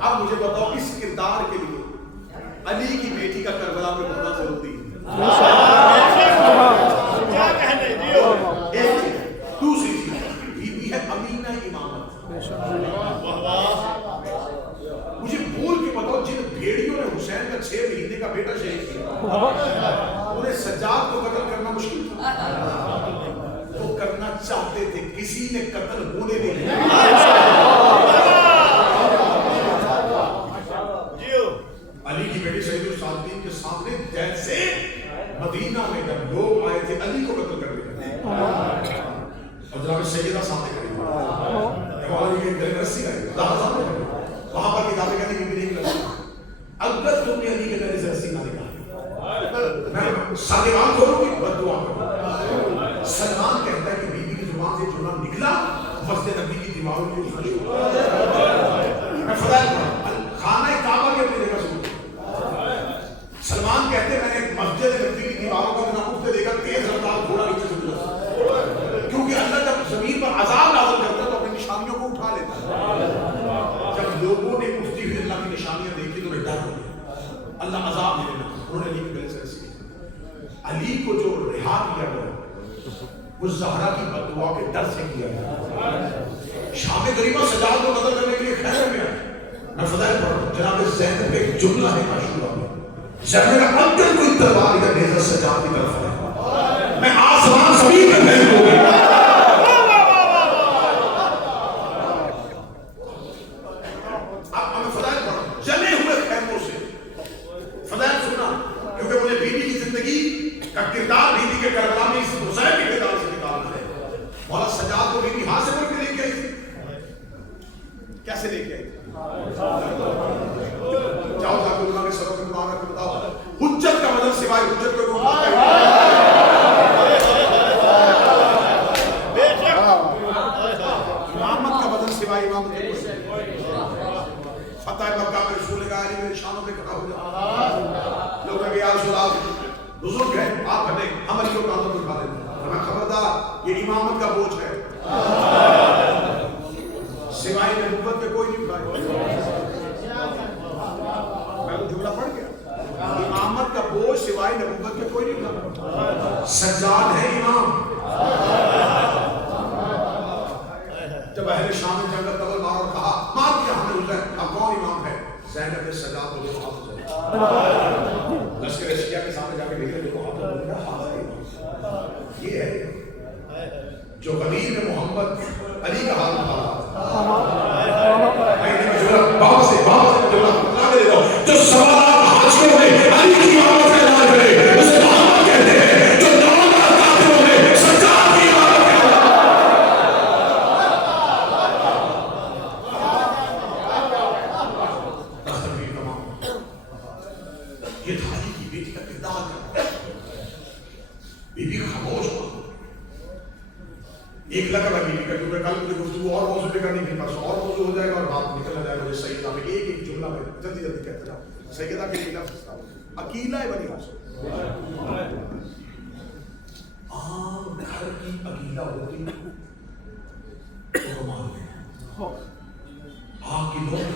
اب مجھے بتاؤ اس کردار کے لیے علی کی بیٹی کا کربلا میں ہونا ضروری ہے. کیا کہنے دیو. ایک چیز. دوسری چیز بی بی ہے امینہ امامت. مجھے بھول کے بتاؤ جن بھیڑیوں نے حسین کا 6 مہینے کا بیٹا شہید کیا انہیں سجاد کو قتل کرنا مشکل تھا؟ وہ کرنا چاہتے تھے، کسی نے قتل ہونے نہیں دیا. علی کی بیٹی سید الساجدین کے سامنے جیسے مدینہ میں جب لوگ آئے تھے علی کو قتل کرنے اور جناب سیدہ سامنے کھڑی رسی آئی وہاں پر کتابیں کہتے ہیں کہ نہیں لگا اگر تم نے علی کے گلے سے رسی نہ نکالی میں سالیوان کھولوں گی بد دعا کروں. سلمان کہتا ہے کہ بی بی کی زبان سے جو نام نکلا مسجد نبی کی دیواروں کی اٹھنا شروع. میں فضائل خانہ کعبہ کی اپنی جگہ شروع. سلمان کہتے ہیں میں نے مسجد نبی کی دیواروں کو اتنا اٹھتے دیکھا تیز رفتار گھوڑا نیچے سے گزرا. کیونکہ اللہ جب زمین پر عذاب نازل کرتا ہے تو اپنی نشانیوں کو اٹھا لیتا ہے. جب لوگوں نے اٹھتی ہوئی اللہ کی نشانیاں دیکھی تو انہیں ڈر ہو گیا. اللہ عذاب دینے لگا. انہوں نے علی کے گلے سے رسی. علی کو جو رہا کیا گیا وہ زہرا کی بددعا کے ڈر سے کیا گیا. شام غریبہ سجاد کو قتل کرنے کے لیے خیمے میں آئے. میں فضائل پڑھ رہا ہوں. جناب زینب پہ ایک جملہ ہے مشہور. زینب کا اگر کوئی تلوار یا نیزہ سجاد کی طرف ہے میں آسمان زمین میں پھینک دوں گی. کردار بیوی کے کربلا میں اس حسین کے کردار سے نکالنا ہے. مولا سجاد کو بیوی ہاتھ سے پکڑ کے لے کے آئی تھی. کیسے لے کے آئی تھی؟ جاؤ جا کے اللہ کے سبب میں قرآن کو بتاؤ. حجت کا بدل سوائے حجت کو روک امامت کا بدل سوائے امامت کے کوئی. فتح مکہ میں رسول کا علی میرے شانوں پہ کھڑا ہو جائے. لوگ کہے یا رسول اللہ بزرگ ہے آپ بنے ہم علی کو کاندھوں پہ اٹھا لیتے ہیں. میں خبردار یہ امامت کا بوجھ ہے سوائے نبوت کے کوئی نہیں اٹھائے. میں وہ جملہ پڑھ گیا. امامت کا بوجھ سوائے نبوت کے کوئی نہیں اٹھائے. سجاد ہے امام. جب اہل شام نے جنگل تبل مارا اور کہا مار دیا ہم نے حسین اب کون امام ہے؟ زینب نے سجاد کو دیکھا ہاتھ جائے. لشکر اشیاء کے سامنے جا کے دیکھے دیکھو ہاتھ یہ ہے جو غدیر محمد علی کا حال اٹھا رہا جو سوالات حاجیوں میں علی کی امامت کا اعلان کرے اسے محمد کہتے ہیں. جو نوجوان کافروں میں سجاد کی امامت کا یہ تھا علی کی بیٹی کا کردار. بی بی خاموش ہو. ایک لگا بی بی کا کیونکہ کل مجھے گفتگو اور موضوع پہ کرنی تھی پرسوں اور موضوع ہو جائے گا اور بات نکلنا جائے گا. مجھے سیدہ میں ایک ایک جملہ میں جلدی جلدی کہتے جاؤ. سیدہ کے لیے لفظ اکیلا ہے بنی ہاشم. عام گھر کی عقیدہ ہوتی تو کمال میں آپ کی لوگ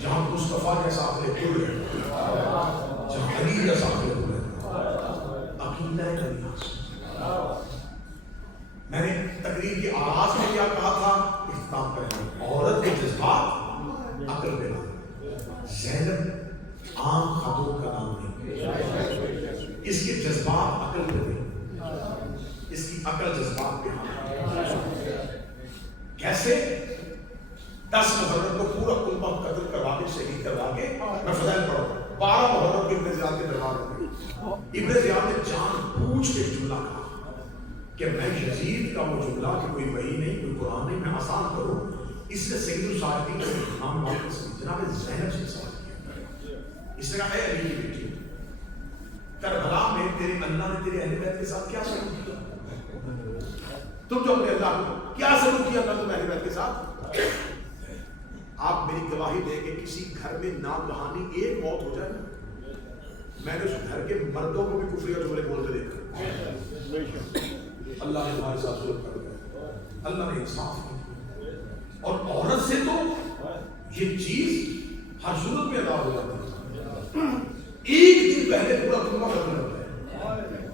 جہاں مصطفیٰ کے ساتھ کھل رہے جہاں علی کے ساتھ کھل رہے عقیدہ کلیاس. میں نے تقریر کے آغاز میں کیا کہا تھا؟ اختتام کریں. عورت کے جذبات عقل پہ نام. زینب عام خاتون کا نام نہیں. اس کے جذبات عقل پہ نہیں. اس کی عقل جذبات پہ نام. کیسے؟ 10 محرم کو پورا کلبہ قتل کروا کے شہید کروا کے میں فضائل پڑھا. 12 محرم کے ابن زیاد کے دربار میں ابن زیاد نے جان پوچھ کے جملہ کہا کہ میں یزید کا وہ جملہ کہ کوئی وحی نہیں کوئی قرآن نہیں میں آسان کروں. اس نے سید الصالحین کے امام مالک سے جناب زینب سے سوال کیا. اس نے کہا اے علی کی بیٹی کربلا میں تیرے اللہ نے تیرے اہل بیت کے ساتھ کیا سلوک کیا؟ تم جو اپنے اللہ کو کیا سلوک کیا اللہ تم اہل بیت کے ساتھ؟ آپ میری گواہی دیں کہ کسی گھر میں ناگہانی ایک موت ہو جائے میں نے اس گھر کے مردوں کو بھی کفری اور جملے بولتے دیکھا. اللہ نے ہمارے ساتھ سلوک کر دیا. اللہ نے انصاف کیا. اور عورت سے تو یہ چیز ہر صورت میں ادا ہو جاتی ہے. ایک دن پہلے پورا کنبہ ختم ہوتا ہے.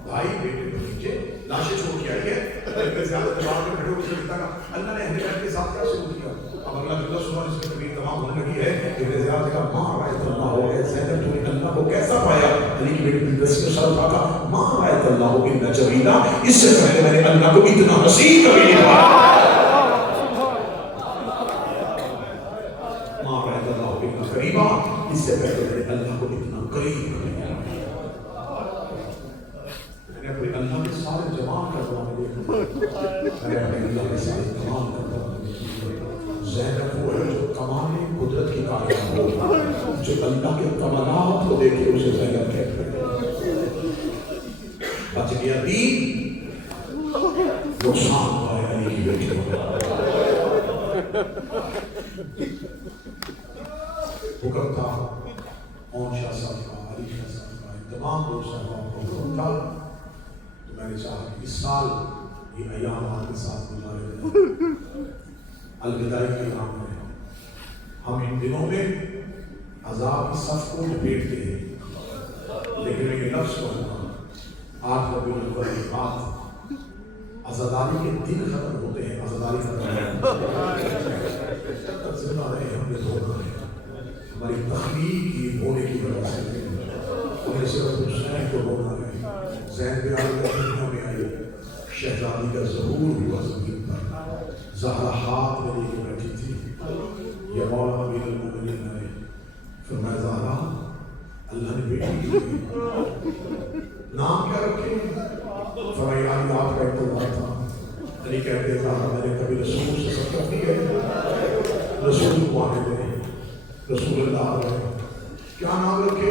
بھائی بیٹے بھتیجے لاشیں چھوڑ کے آئی ہے زیادہ دماغ میں کھڑے ہو کے اللہ نے اہل بیت کے ساتھ کیا سلوک کیا. اب اگلا جملہ سنا اس میں تقریر تمام ہونے لگی ہے. ابن زیاد نے کہا ماں رایت اللہ ہو گئے زینب تو نے اللہ کو کیسا پایا؟ علی کی بیٹی بلقیس کے سر اٹھا کہا ماں رایت اللہ ہو اتنا جمیلا اس سے پہلے میں نے اللہ کو اتنا حسین کبھی نہیں پایا. ماں رایت اللہ ہو اتنا قریبا اس سے پہلے میں نے اللہ کو اتنا قریب میں نے اپنے اللہ کے سارے جمال کروا میں دیکھا. میں نے اپنے اللہ کے سارے جمال کروا زینب وہ ہے جو کمال قدرت کی کامیاب ہو جو اللہ کے کمالات کو دیکھے اسے زینب کہتے ہیں. بچ گیا دین نقصان پائے علی کی بیٹی کو. حکم تھا اون شاہ صاحب کا علی شاہ صاحب کا تمام دوست صاحبوں کو حکم تھا. تو میں نے چاہا کہ اس سال یہ ایام آپ کے ساتھ گزارے جائیں الوداعی کے نام میں. ہم ان دنوں میں عذاب کی صف کو لپیٹتے ہیں لیکن میں یہ لفظ کہوں گا 8 ربیع الاول کی بات عزاداری کے دن ختم ہوتے ہیں. عزاداری ختم زندہ رہے ہم نے دھونا ہے ہماری تخلیق کی ہونے کی وجہ سے انہیں صرف حسین کو دھونا ہے. زین بن علی دنیا میں آئی شہزادی کا ظہور ہوا زمین پر. زہرا ہاتھ میں لے کے بیٹھی تھی. یہ مولا امیر المومنین آئے فرمایا زہرا اللہ نے بیٹی دی نام کیا رکھے؟ فرمایا علی آپ کا انتظار تھا. علی کہتے ہیں زہرا میں نے کبھی رسول سے سفر نہیں ہے رسول کو آنے دیں رسول اللہ علیہ کیا نام رکھے؟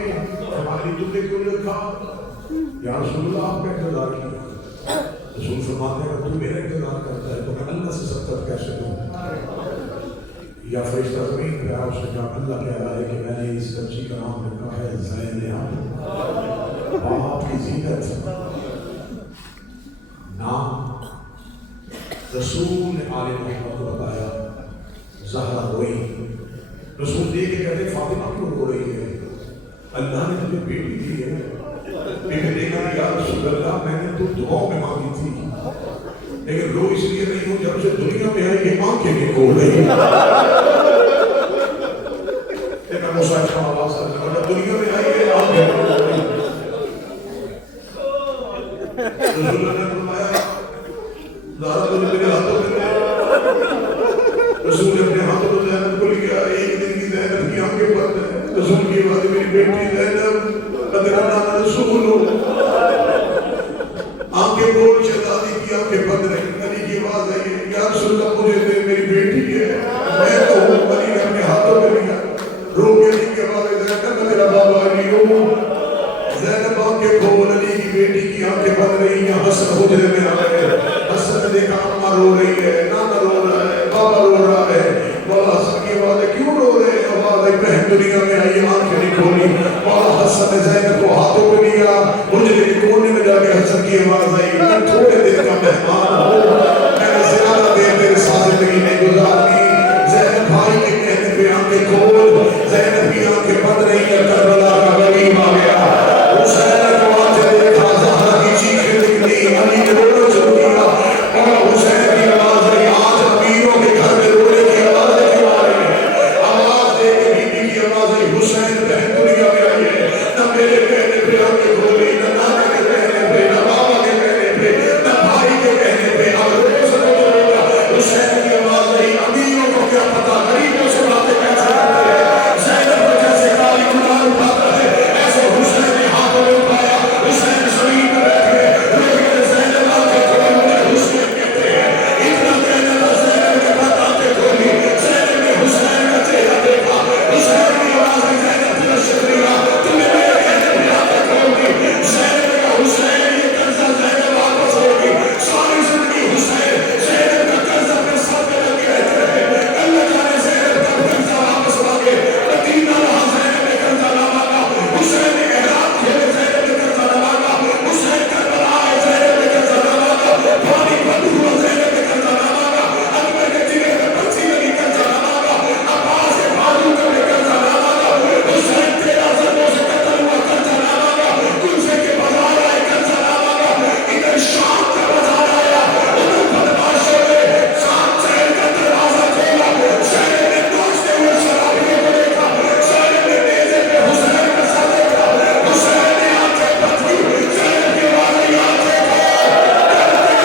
ہماری تم نے کیوں رکھا؟ یا رسول اللہ آپ کا انتظار کیا. رسول فرماتے ہیں کہ تو میرا انتظار کرتا ہے تو میں اللہ سے سبقت کیسے دوں؟ یا فرشتہ زمین پہ آیا اس نے کہا اللہ کہہ رہا ہے کہ میں نے اس بچی کا نام رکھا ہے زینب باپ کی زینت. نام رسول نے آل محمد کو بتایا. زہرا روئی. رسول دیکھ کے کہتے فاطمہ کیوں رو رہی ہے؟ اللہ نے تجھے بیٹی دی ہے. میں نے دیکھا یا رسول اللہ میں نے تو دعاؤں میں مانگی تھی لیکن رو اس لیے نہیں ہوں جب سے دنیا میں آئی یہ آنکھیں نہیں کھول رہی. لیکن مصعب کا آواز آتا ہے دنیا میں آئی یہ آنکھیں کھول رہی. رسول اللہ نے فرمایا زہرا تجھے میرے ہاتھوں میں دے. رسول نے اپنے ہاتھوں میں زینب کو لیا. ایک دن کی زینب کی آنکھیں بند ہیں. رسول کی بات میری بیٹی زینب رسول آنکھیں بول شہزادی کی آنکھیں بند رہی. علی کی آواز آئی یا رسول اللہ مجھے دے میری بیٹی ہے. میں تو علی نے اپنے ہاتھوں میں لیا. رو کے علی کی آواز زینب میں میرا بابا علی ہوں. زینب آنکھیں کھول. علی کی بیٹی کی آنکھیں بند رہی. یہاں حسن حجرے میں آئے. حسن نے دیکھا اماں رو رہی ہے نانا رو رہا ہے بابا رو رہا ہے. مولا حسن کی آواز ہے کیوں رو رہے ہیں؟ آواز ہے بہن دنیا میں آئی آنکھیں نہیں کھولی. مولا حسن نے زینب کو ہاتھوں پہ لیا. حجرے کے کونے میں جا کے حسن کی آواز آئی میں تھوڑے دن کا مہمان ہوں میں نے زیادہ دیر میرے ساتھ زندگی نہیں گزارنی زینب بھائی کے کہنے پہ آنکھیں کھول زینب کی آنکھیں بند رہی ہے کربلا کا غریب آ گیا حسین کو آتے دیکھا زہرا کی چیخیں نکلی علی نے رونا شروع کیا اور حسین کی آواز آئی آج امیروں کے گھر میں رونے کی آوازیں کیوں آ رہی ہیں آواز دے کے بی بی کی آواز آئی حسین بہن دنیا میں آئی ہے نہ میرے کہنے پہ آنکھیں کھولی نہ نانے کے کہنے پہ نہ بابا کے کہنے پہ نہ بھائی کے کہنے پہ اب روز ہوگا حسین کی آواز آئی امیروں کو کیا پتا غریبوں سے باتیں کیسے کرتے ہیں زینب کو کیسے کالی قرآن اٹھاتا ہے ایسے حسین نے ہاتھوں میں اٹھایا حسین زمین میں بیٹھ گئے روز میں زینب آنکھیں کھول مجھے حسین کہتے ہیں اتنا کہنے کا زینب کے بعد آنکھیں کھولی زینب نے حسین کا چہرہ دیکھا حسین کی آواز آئی زینب تیرا شکریہ تم نے میرے کہنے پہ آنکھیں کھول دی زینب نے کہا حسین یہ قرضہ زینب واپس ہوگی ساری زندگی حسین زینب کا قرضہ پہ ساتھ میں لگے رہتے رہے اللہ جانے زینب کا قرضہ واپس مانگے مدینہ وہاں زینب نے قرضہ نہ مانگا حسین نے احرام کھولے زینب نے قرضہ نہ مانگا حسین کربلا آئے زینب نے قرضہ نہ مانگا پانی بند ہوا زینب نے قرضہ نہ مانگا اکبر کے جگہ میں پرچی لگی قرضہ نہ مانگا عباس کے بازو میں قرضہ نہ مانگا حسین 13 ضربوں سے قتل ہوا قرضہ نہ مانگا کوفے کے بازار آئے قرضہ نہ مانگا ادھر شام کا بازار آیا ادھر بدماشوں نے شام شہر کا دروازہ کھولا شہر میں ناچتے ہوئے شرابیوں کو دیکھا شہر میں نیزے پہ حسین کا سر دیکھا حسین نے آنکھیں بند کی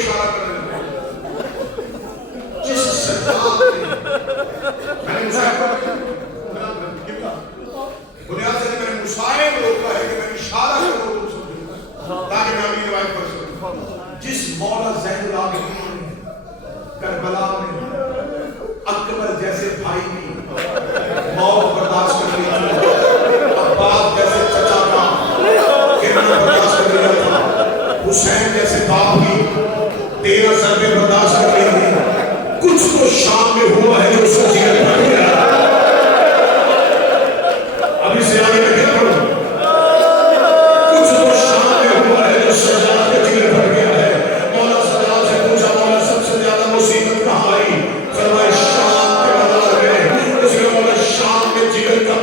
شہر کی آواز آئی آنکھیں جس مولا زین العابدین نے کربلا میں اکبر جیسے بھائی کی موت برداشت کر لی تھی عباس جیسے چچا کا گرنا برداشت کر لیا تھا حسین جیسے باپ کی 13 ضربیں برداشت کر لی تھی کچھ تو شام میں ہوا ہے جو اس کا جگر بھر گیا ابھی سے آگے میں کیا کروں کچھ تو شام میں ہوا ہے جو سجاد کا جگر بھر گیا ہے مولا سجاد سے پوچھا مولا سب سے زیادہ مصیبت کہاں آئی فرمایا شام کے بازار میں اس نے مولا شام کے جگر کا